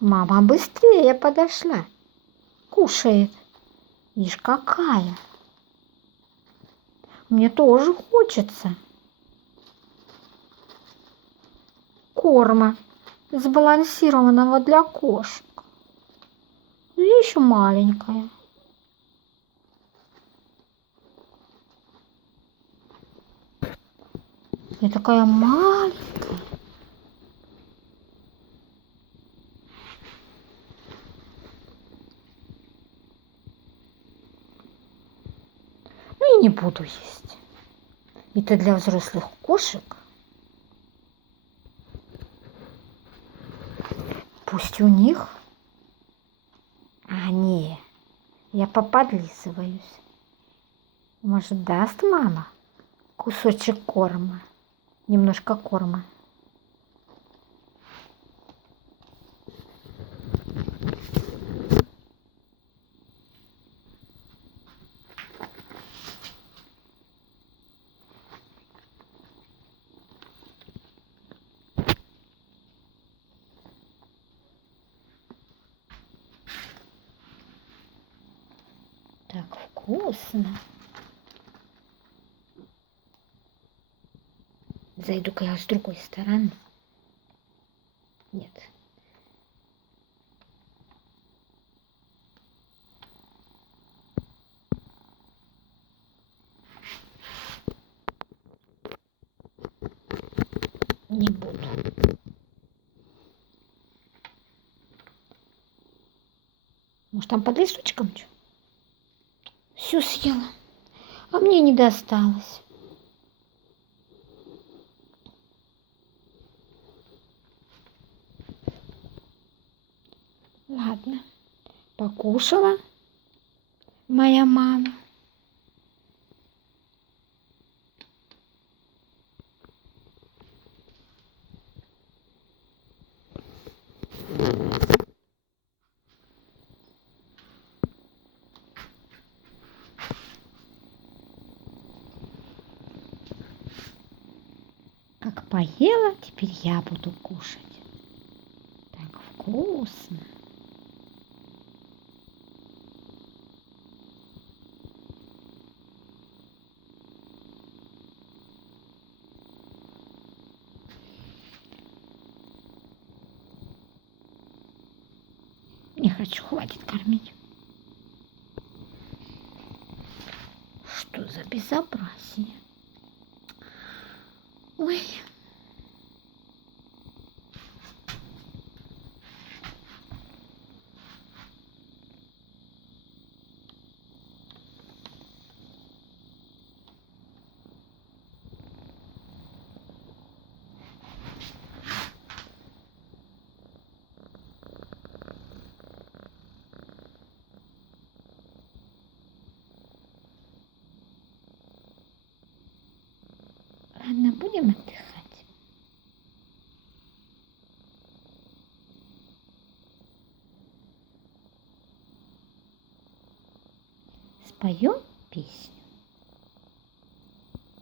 Мама быстрее подошла. Кушает. Ишь какая. Мне тоже хочется корма сбалансированного для кошек. Но я еще маленькая. Я такая маленькая. Ну и не буду есть. Это для взрослых кошек. Пусть у них. А не, я поподлизываюсь. Может, даст мама кусочек корма? Немножко корма. Так вкусно. Зайду-ка я с другой стороны. Нет. Не буду. Может, там под листочком что? Всю съела. А мне не досталось. Ладно. Покушала моя мама. Как поела, теперь я буду кушать. Так вкусно. Не хочу, хватит кормить. Что за безобразие? Ой. Ладно, будем отдыхать. Споем песню.